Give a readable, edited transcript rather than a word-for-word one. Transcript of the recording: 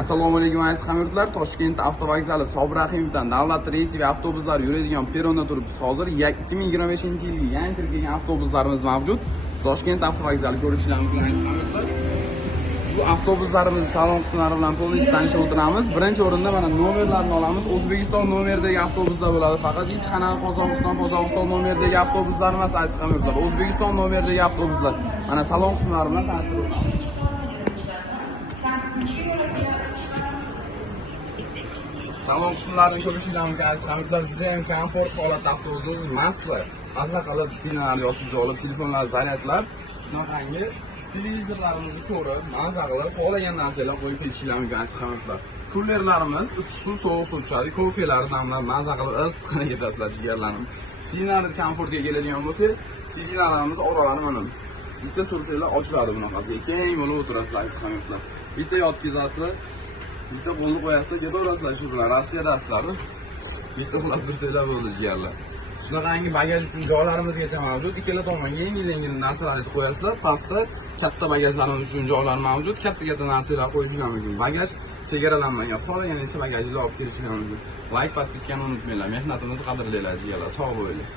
Assalomu alaykum aziz hamyurtlar. Toshkent avtovokzali Sobir Rahimovdan davlat reysiga avtobuslar yuradigan peronda turibmiz. Hozir 2025-yilgi yangi kirgan avtobuslarimiz mavjud. Toshkent avtovokzali ko'rishlaringiz mumkin aziz hamyurtlar. Bu avtobuslarimiz salon qismlari bilan to'liq tanishib o'tiramiz. Birinchi o'rinda mana nomerlarni olamiz. O'zbekiston nomeridagi avtobuslar bo'ladi. Faqat hech qanaqa Qozog'iston nomeridagi avtobuslar emas aziz hamyurtlar. O'zbekiston nomeridagi avtobuslar. Mana salon qismlari bilan tanishib o'tiramiz. Salon qismlarini ko'rishingiz mumkin aziz hamyurtlar. Juda ham komfort holatda avtobusimiz mastlar. Maza qilib sinalar yoki olib telefonlar zaryadlar. Shunaqangi televizorlarimizni ko'rib, maza qilib xohlagan narsalar qo'yib ketishingiz mumkin aziz hamyurtlar. Kullerlarimiz issiq suv, sovuq suv tushadi. Kofelar damlab maza qilib issiqqa ketasizlar jigarlarim. Sinalar komfortga keladigan bo'lsa, sinalarimiz oralari mana bitta sursanglar ochiladi bunaqasi. Keng bo'lib o'tirasizlar aziz hamyurtlar. Bitta yotkizasizlar. Bitta qo'lni qo'yasizlar, ketaverasizlar shu bilan. Rossiyadasizlar. Bitta uxlab tursanglar bo'ldi jigarlar. Shunaqangi bagaj uchun joylarimizgacha mavjud. Ikkala tomonga yengil narsalarni qo'yasizlar. Pastda katta bagajlarimiz uchun joylar mavjud. Katta narsalar qo'yishingiz mumkin. Bagaj chegaralanmagan. Xohlagan narsa bagajni olib kirishingiz mumkin. Like, podpiskani unutmanglar. Mehnatimizni qadrlaylar jigarlar. Sog' bo'linglar.